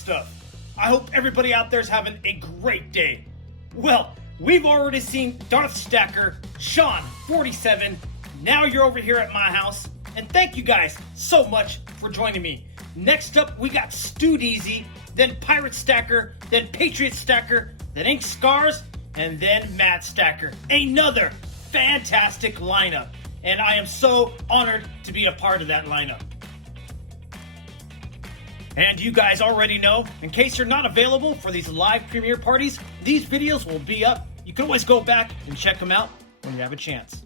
stuff. I hope everybody out there is having a great day. Well, we've already seen Darth Stacker, Sean 47. Now you're over here at my house, and thank you guys so much for joining me. Next up, we got Stewed Easy, then Pirate Stacker, then Patriot Stacker, then Ink Scars, and then Mad Stacker. Another fantastic lineup, and I am so honored to be a part of that lineup. And you guys already know, in case you're not available for these live premiere parties, these videos will be up. You can always go back and check them out when you have a chance.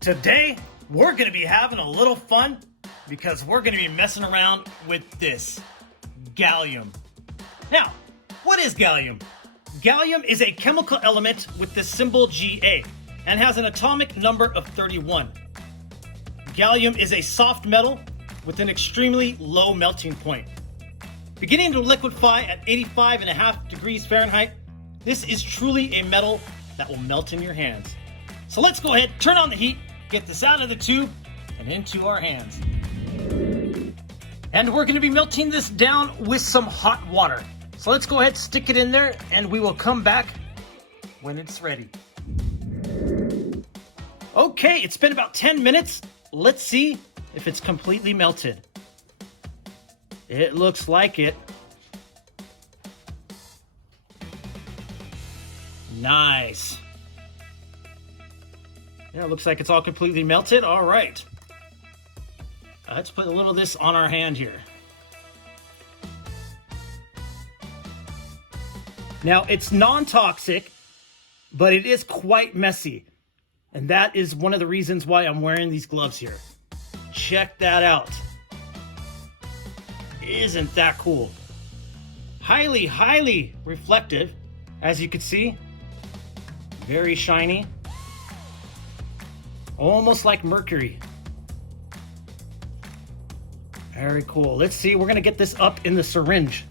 Today, we're going to be having a little fun because we're going to be messing around with this Gallium. Now, what is Gallium? Gallium is a chemical element with the symbol Ga and has an atomic number of 31. Gallium is a soft metal with an extremely low melting point. Beginning to liquefy at 85.5 degrees Fahrenheit, this is truly a metal that will melt in your hands. So let's go ahead, turn on the heat, get this out of the tube and into our hands. And we're going to be melting this down with some hot water. So let's go ahead, stick it in there, and we will come back when it's ready. Okay, it's been about 10 minutes. Let's see if it's completely melted. It looks like it. Nice. Yeah, it looks like it's all completely melted. All right. Let's put a little of this on our hand here. Now, it's non-toxic, but it is quite messy. And that is one of the reasons why I'm wearing these gloves here. Check that out. Isn't that cool? Highly, highly reflective, as you can see. Very shiny. Almost like mercury. Very cool. Let's see, we're gonna get this up in the syringe.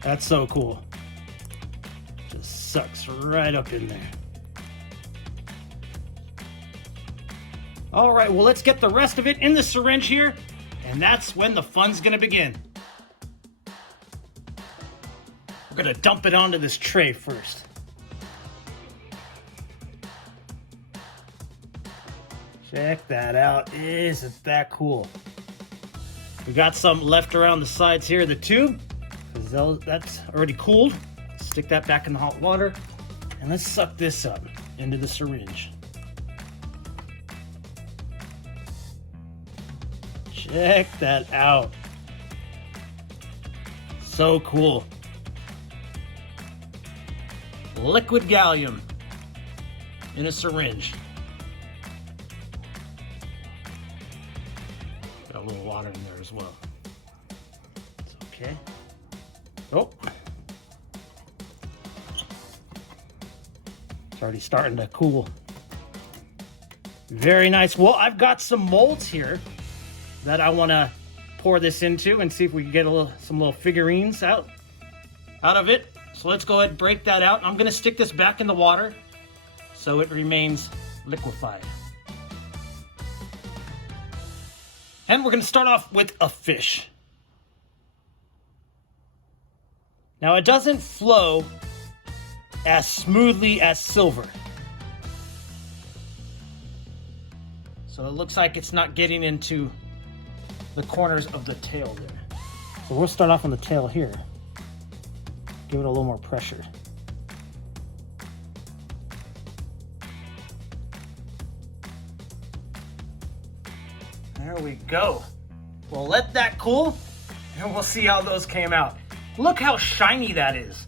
That's so cool. Just sucks right up in there. All right, well, let's get the rest of it in the syringe here, and that's when the fun's gonna begin. We're gonna dump it onto this tray first. Check that out. Isn't that cool? We got some left around the sides here of the tube, because that's already cooled. Stick that back in the hot water, and let's suck this up into the syringe. Check that out. So cool. Liquid gallium in a syringe. Got a little water in there as well. It's okay. Oh. It's already starting to cool. Very nice. Well, I've got some molds here that I want to pour this into and see if we can get some little figurines out of it. So let's go ahead and break that out. I'm going to stick this back in the water so it remains liquefied. And we're going to start off with a fish. Now, it doesn't flow as smoothly as silver. So it looks like it's not getting into the corners of the tail there. So we'll start off on the tail here. Give it a little more pressure. There we go. We'll let that cool, and we'll see how those came out. Look how shiny that is.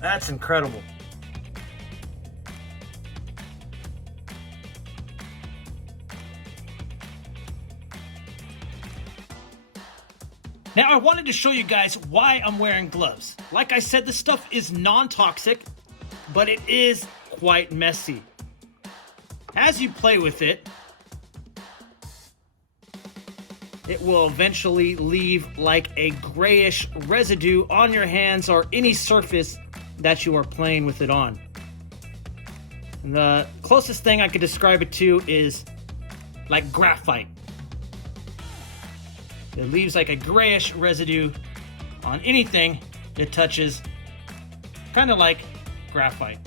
That's incredible. Now, I wanted to show you guys why I'm wearing gloves. Like I said, this stuff is non-toxic, but it is quite messy. As you play with it, it will eventually leave like a grayish residue on your hands or any surface that you are playing with it on. And the closest thing I could describe it to is like graphite. It leaves like a grayish residue on anything it touches, kind of like graphite.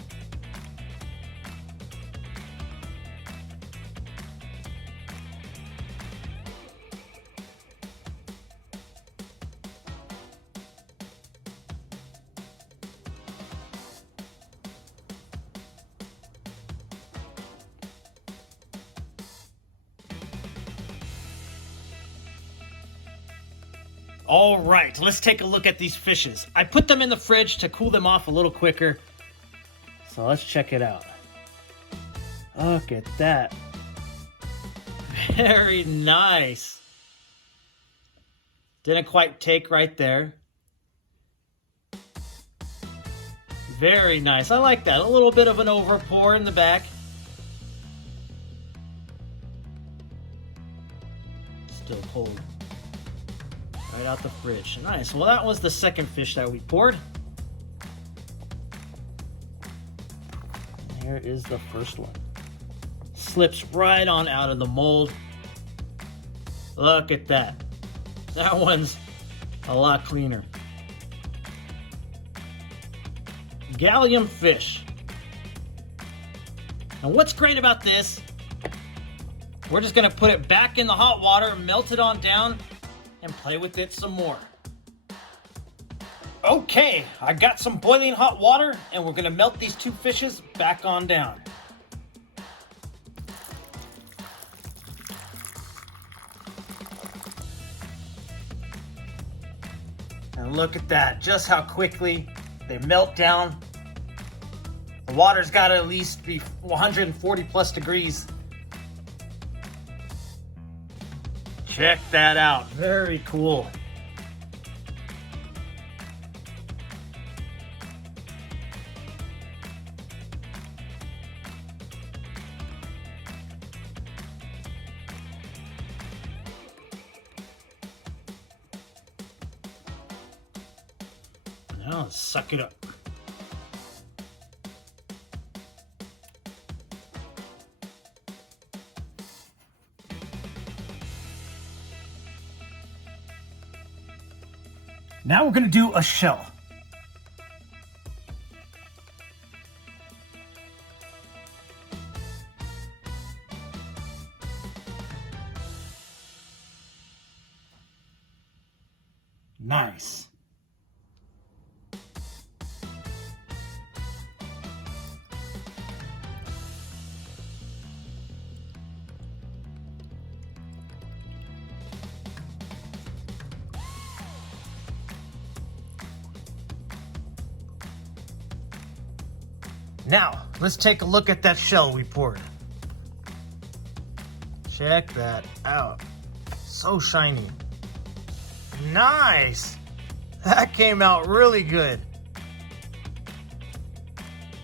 All right, let's take a look at these fishes. I put them in the fridge to cool them off a little quicker. So let's check it out. Look at that. Very nice. Didn't quite take right there. Very nice. I like that. A little bit of an overpour in the back. Still cold. Right out the fridge. Nice. Well, that was the second fish that we poured. And here is the first one. Slips right on out of the mold. Look at that. That one's a lot cleaner. Gallium fish. And what's great about this, we're just going to put it back in the hot water, melt it on down, and play with it some more. Okay, I got some boiling hot water, and we're gonna melt these two fishes back on down. And look at that, just how quickly they melt down. The water's gotta at least be 140 plus degrees. Check that out. Very cool. Now let's suck it up. Now we're going to do a shell. Nice. Now, let's take a look at that shell we poured. Check that out. So shiny. Nice! That came out really good.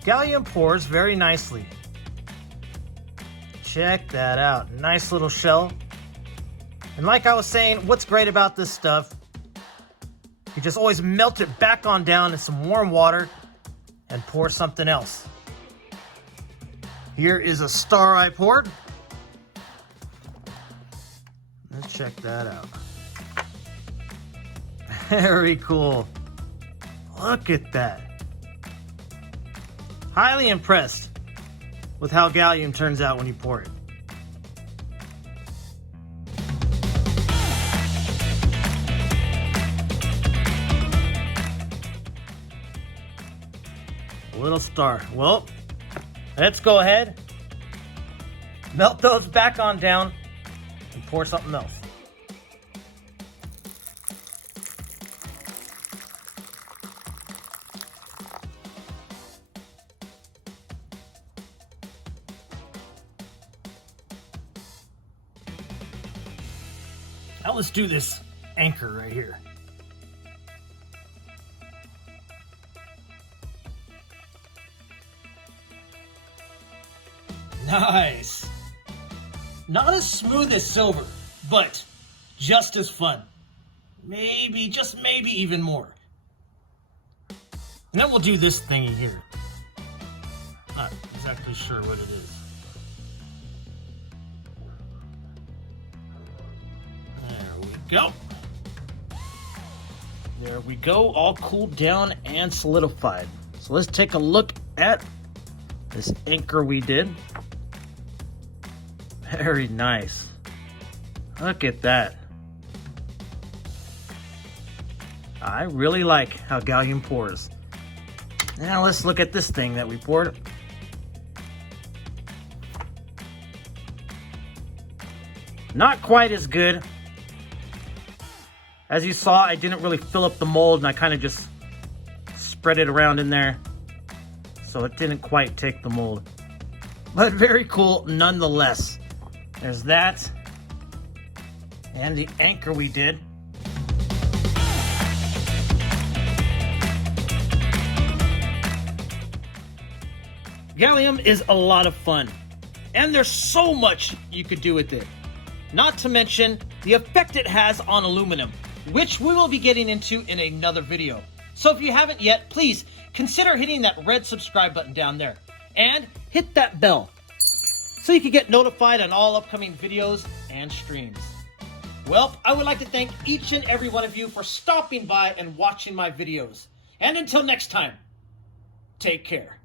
Gallium pours very nicely. Check that out. Nice little shell. And like I was saying, what's great about this stuff, you just always melt it back on down in some warm water and pour something else. Here is a star I poured. Let's check that out. Very cool. Look at that. Highly impressed with how gallium turns out when you pour it. A little star. Well, let's go ahead, melt those back on down, and pour something else. Now let's do this anchor right here. Nice. Not as smooth as silver, but just as fun. Maybe, just maybe even more. And then we'll do this thingy here. Is exactly sure what it is. There we go. There we go, all cooled down and solidified. So let's take a look at this anchor we did. Very nice. Look at that. I really like how gallium pours. Now let's look at this thing that we poured. Not quite as good. As you saw, I didn't really fill up the mold and I kind of just spread it around in there. So it didn't quite take the mold. But very cool nonetheless. There's that. And the anchor we did. Gallium is a lot of fun, and there's so much you could do with it. Not to mention the effect it has on aluminum, which we will be getting into in another video. So if you haven't yet, please consider hitting that red subscribe button down there, and hit that bell so you can get notified on all upcoming videos and streams. Well, I would like to thank each and every one of you for stopping by and watching my videos. And until next time, take care.